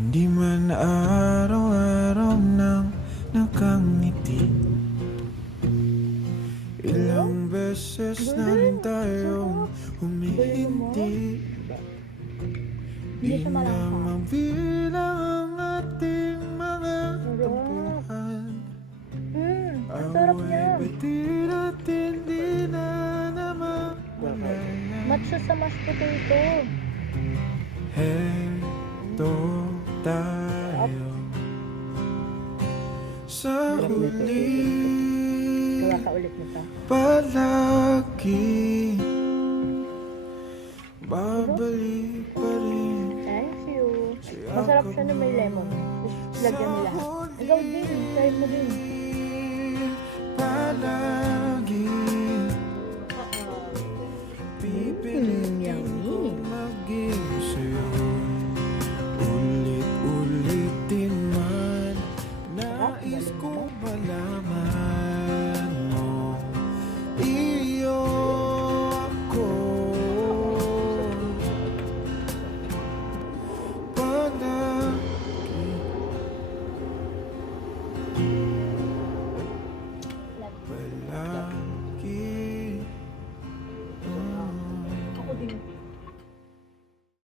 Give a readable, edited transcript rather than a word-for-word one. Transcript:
Hindi man araw-araw nang nakangiti. Ilang beses na rin tayong humihindi. Di na mabilang ang ating mga tampuhan. Ang sarap niya. Away bati natin di na naman wala. Match siya sa mashed potato. Heto tayo sa huli. Gawa ka ulit nito. Palagi babalik pa rin. Thank you. Masarap siya na may lemon. Lagyan mo lahat. Ikaw din. Try mo din. Palagi pipilitin Yummy. kong maging